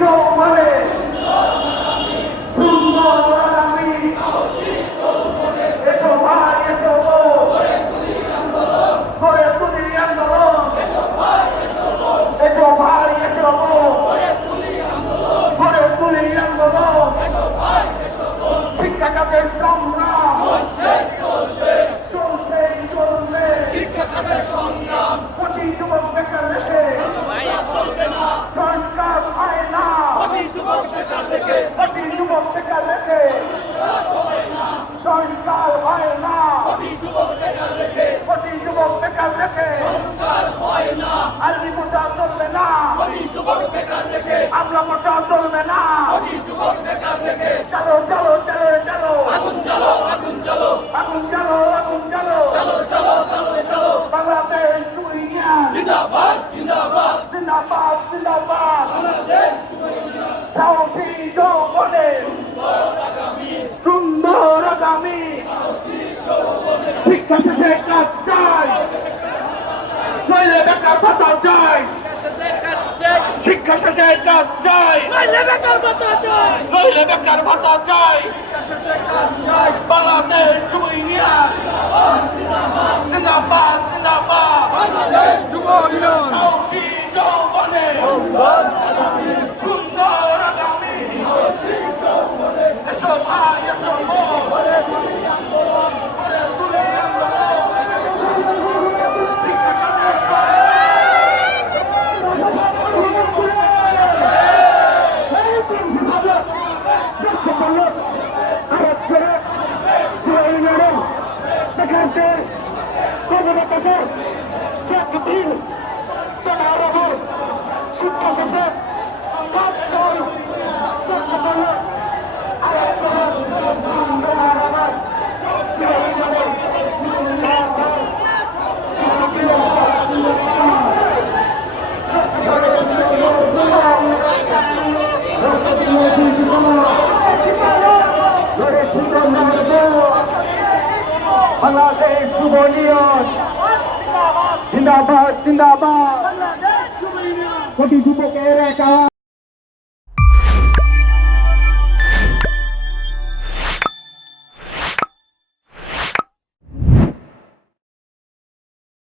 যৌবনে সুন্দর আগামী এসো ভাই এসো গড়ে তুলি আন্দোলন এসো ভাই এসো গড়ে তুলি আন্দোলন শিক্ষা খাতের সংগ্রাম চলবে কোটি যুবক বেকার রেখে সংস্কার হয় না কোটি যুবক বেকার রেখে সংস্কার হয় না কোটি যুবক বেকার রেখে আলমি মোটা চলবে না আমলা মোটা চলবে না চলো চলো চলো চলো আগুন জ্বালো বাংলাদেশ জিন্দাবাদ সাহসী যৌবনে সুন্দর আগামী শিক্ষা শেষে কাজ চাই নইলে বেকার ভাতা চাই শিক্ষা শেষে কাজ চাই নইলে বেকার ভাতা চাই বাংলাদেশ যুব ইউনিয়ন জিন্দাবাদ সাহসী যৌবনে সুন্দর আগামী এসো ভাই এসো গড়ে তুলি আন্দোলন শিক্ষা শেষে কাজ চাই চর্চা করলো বাংলাদেশ যুব ইউনিয়ন জিন্দাবাদ কোটি যুবকের একা